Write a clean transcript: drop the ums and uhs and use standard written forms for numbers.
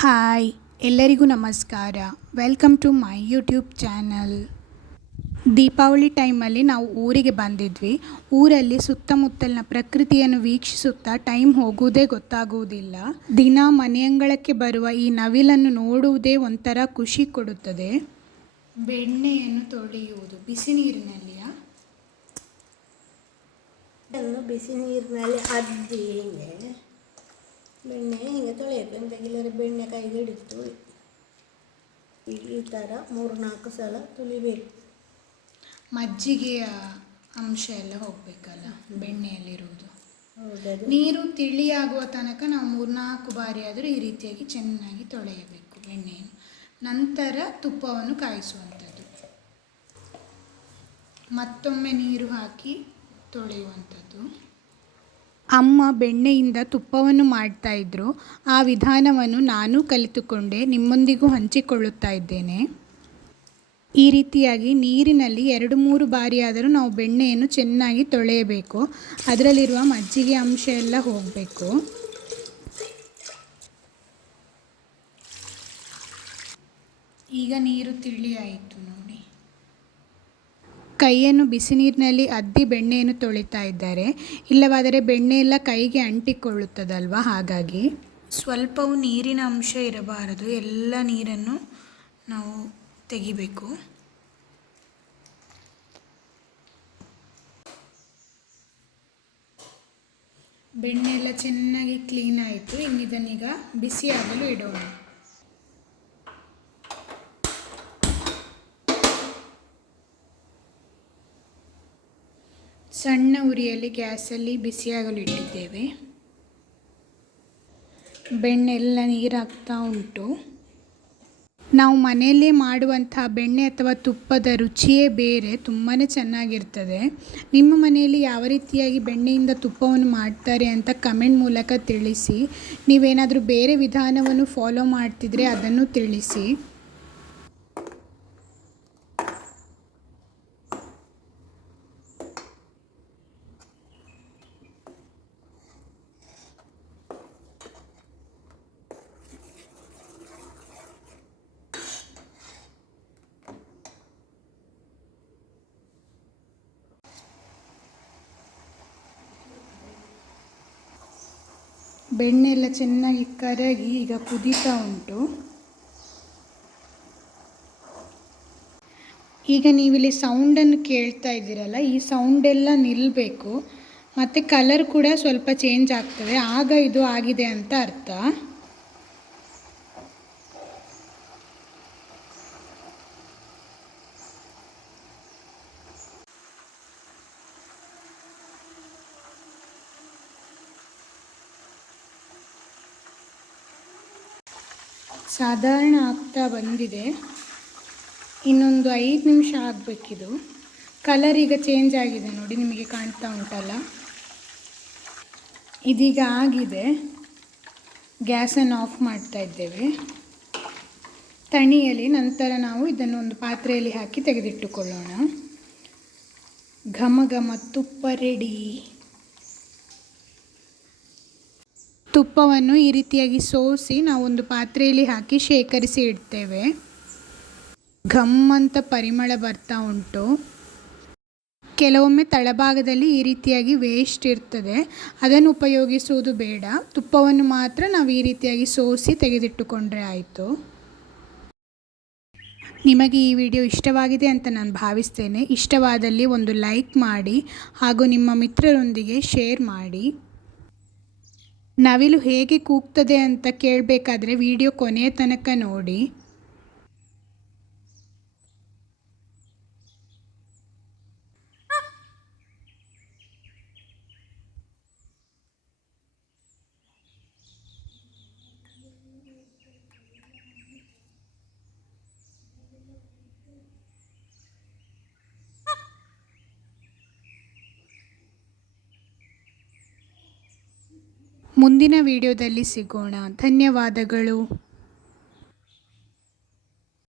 Hi, ಎಲ್ಲರಿಗೂ ನಮಸ್ಕಾರ. Welcome to my YouTube channel. Deepavali ಟೈಮಲ್ಲಿ ನಾವು ಊರಿಗೆ ಬಂದಿದ್ವಿ. ಊರಲ್ಲಿ ಸುತ್ತಮುತ್ತಲಿನ ಪ್ರಕೃತಿಯನ್ನು ವೀಕ್ಷಿಸುತ್ತಾ ಟೈಮ್ ಹೋಗುವುದೇ ಗೊತ್ತಾಗುವುದಿಲ್ಲ. ದಿನ ಮನೆಯಂಗಳಕ್ಕೆ ಬರುವ ಈ ನವಿಲನ್ನು ನೋಡುವುದೇ ಒಂಥರ ಖುಷಿ ಕೊಡುತ್ತದೆ. ಬೆಣ್ಣೆಯನ್ನು ತೊಳೆಯುವುದು ಬಿಸಿ ನೀರಿನಲ್ಲಿಯ ಬಿಸಿ ನೀರಿನಲ್ಲಿ ಅದ್ದಿ ಬೆಣ್ಣೆ ಹಿಂಗೆ ತೊಳೆಯಬೇಕು. ಎಂತಾಗಿಲ್ಲರೆ ಬೆಣ್ಣೆ ಕೈಗೆ ಹಿಡಿತು ಈ ಥರ 3-4 ಸಲ ತುಳಿಬೇಕು. ಮಜ್ಜಿಗೆಯ ಅಂಶ ಎಲ್ಲ ಹೋಗಬೇಕಲ್ಲ ಬೆಣ್ಣೆಯಲ್ಲಿರುವುದು. ಹೌದದು. ನೀರು ತಿಳಿಯಾಗುವ ತನಕ ನಾವು 3-4 ಬಾರಿ ಆದರೂ ಈ ರೀತಿಯಾಗಿ ಚೆನ್ನಾಗಿ ತೊಳೆಯಬೇಕು ಬೆಣ್ಣೆಯನ್ನು. ನಂತರ ತುಪ್ಪವನ್ನು ಕಾಯಿಸುವಂಥದ್ದು, ಮತ್ತೊಮ್ಮೆ ನೀರು ಹಾಕಿ ತೊಳೆಯುವಂಥದ್ದು. ಅಮ್ಮ ಬೆಣ್ಣೆಯಿಂದ ತುಪ್ಪವನ್ನು ಮಾಡ್ತಾ ಇದ್ದರು. ಆ ವಿಧಾನವನ್ನು ನಾನು ಕಲಿತುಕೊಂಡೆ, ನಿಮ್ಮೊಂದಿಗೂ ಹಂಚಿಕೊಳ್ಳುತ್ತಾ ಇದ್ದೇನೆ. ಈ ರೀತಿಯಾಗಿ ನೀರಿನಲ್ಲಿ 2-3 ಬಾರಿ ಆದರೂ ನಾವು ಬೆಣ್ಣೆಯನ್ನು ಚೆನ್ನಾಗಿ ತೊಳೆಯಬೇಕು. ಅದರಲ್ಲಿರುವ ಮಜ್ಜಿಗೆ ಅಂಶ ಎಲ್ಲ ಹೋಗಬೇಕು. ಈಗ ನೀರು ತಿಳಿಯಾಯಿತು ನೋಡಿ. ಕೈಯನ್ನು ಬಿಸಿ ನೀರಿನಲ್ಲಿ ಅದ್ದಿ ಬೆಣ್ಣೆಯನ್ನು ತೊಳಿತಾ ಇದ್ದಾರೆ. ಇಲ್ಲವಾದರೆ ಬೆಣ್ಣೆ ಎಲ್ಲ ಕೈಗೆ ಅಂಟಿಕೊಳ್ಳುತ್ತದಲ್ವ, ಹಾಗಾಗಿ ಸ್ವಲ್ಪವೂ ನೀರಿನ ಅಂಶ ಇರಬಾರದು. ಎಲ್ಲ ನೀರನ್ನು ನಾವು ತೆಗಿಬೇಕು. ಬೆಣ್ಣೆ ಎಲ್ಲ ಚೆನ್ನಾಗಿ ಕ್ಲೀನ್ ಆಯಿತು. ಇನ್ನಿದನ್ನೀಗ ಬಿಸಿಯಾಗಲು ಇಡೋಣ. ಸಣ್ಣ ಉರಿಯಲ್ಲಿ ಗ್ಯಾಸಲ್ಲಿ ಬಿಸಿಯಾಗಲು ಇಟ್ಟಿದ್ದೇವೆ. ಬೆಣ್ಣೆ ಎಲ್ಲ ನೀರಾಗ್ತಾ ಉಂಟು. ನಾವು ಮನೆಯಲ್ಲೇ ಮಾಡುವಂತಹ ಬೆಣ್ಣೆ ಅಥವಾ ತುಪ್ಪದ ರುಚಿಯೇ ಬೇರೆ, ತುಂಬಾ ಚೆನ್ನಾಗಿರ್ತದೆ. ನಿಮ್ಮ ಮನೆಯಲ್ಲಿ ಯಾವ ರೀತಿಯಾಗಿ ಬೆಣ್ಣೆಯಿಂದ ತುಪ್ಪವನ್ನು ಮಾಡ್ತಾರೆ ಅಂತ ಕಮೆಂಟ್ ಮೂಲಕ ತಿಳಿಸಿ. ನೀವೇನಾದರೂ ಬೇರೆ ವಿಧಾನವನ್ನು ಫಾಲೋ ಮಾಡ್ತಿದ್ರೆ ಅದನ್ನು ತಿಳಿಸಿ. ಬೆಣ್ಣೆ ಎಲ್ಲ ಚೆನ್ನಾಗಿ ಕರಗಿ ಈಗ ಕುದೀತಾ ಉಂಟು. ಈಗ ನೀವಿಲ್ಲಿ ಸೌಂಡನ್ನು ಕೇಳ್ತಾ ಇದ್ದೀರಲ್ಲ, ಈ ಸೌಂಡೆಲ್ಲ ನಿಲ್ಲಬೇಕು. ಮತ್ತು ಕಲರ್ ಕೂಡ ಸ್ವಲ್ಪ ಚೇಂಜ್ ಆಗ್ತದೆ, ಆಗ ಇದು ಆಗಿದೆ ಅಂತ ಅರ್ಥ. ಸಾಧಾರಣ ಆಗ್ತಾ ಬಂದಿದೆ. ಇನ್ನೊಂದು 5 ನಿಮಿಷ ಆಗಬೇಕಿದು. ಕಲರ್ ಈಗ ಚೇಂಜ್ ಆಗಿದೆ ನೋಡಿ, ನಿಮಗೆ ಕಾಣ್ತಾ ಉಂಟಲ್ಲ. ಇದೀಗ ಆಗಿದೆ. ಗ್ಯಾಸನ್ನು ಆಫ್ ಮಾಡ್ತಾ ಇದ್ದೇವೆ. ತಣಿಯಲ್ಲಿ ನಂತರ ನಾವು ಇದನ್ನು ಒಂದು ಪಾತ್ರೆಯಲ್ಲಿ ಹಾಕಿ ತೆಗೆದಿಟ್ಟುಕೊಳ್ಳೋಣ. ಘಮ ಘಮ ತುಪ್ಪ ರೆಡಿ. ತುಪ್ಪವನ್ನು ಈ ರೀತಿಯಾಗಿ ಸೋಸಿ ನಾವೊಂದು ಪಾತ್ರೆಯಲ್ಲಿ ಹಾಕಿ ಶೇಖರಿಸಿ ಇಡ್ತೇವೆ. ಘಮ್ ಅಂತ ಪರಿಮಳ ಬರ್ತಾ ಉಂಟು. ಕೆಲವೊಮ್ಮೆ ತಳಭಾಗದಲ್ಲಿ ಈ ರೀತಿಯಾಗಿ ವೇಸ್ಟ್ ಇರ್ತದೆ, ಅದನ್ನು ಉಪಯೋಗಿಸುವುದು ಬೇಡ. ತುಪ್ಪವನ್ನು ಮಾತ್ರ ನಾವು ಈ ರೀತಿಯಾಗಿ ಸೋಸಿ ತೆಗೆದಿಟ್ಟುಕೊಂಡ್ರೆ ಆಯಿತು. ನಿಮಗೆ ಈ ವಿಡಿಯೋ ಇಷ್ಟವಾಗಿದೆ ಅಂತ ನಾನು ಭಾವಿಸ್ತೇನೆ. ಇಷ್ಟವಾದಲ್ಲಿ ಒಂದು ಲೈಕ್ ಮಾಡಿ ಹಾಗೂ ನಿಮ್ಮ ಮಿತ್ರರೊಂದಿಗೆ ಶೇರ್ ಮಾಡಿ. ನವಿಲು ಹೇಗೆ ಕೂಗ್ತದೆ ಅಂತ ಕೇಳಬೇಕಾದ್ರೆ ವಿಡಿಯೋ ಕೊನೆಯ ತನಕ ನೋಡಿ. ಮುಂದಿನ ವಿಡಿಯೋದಲ್ಲಿ ಸಿಗೋಣ. ಧನ್ಯವಾದಗಳು.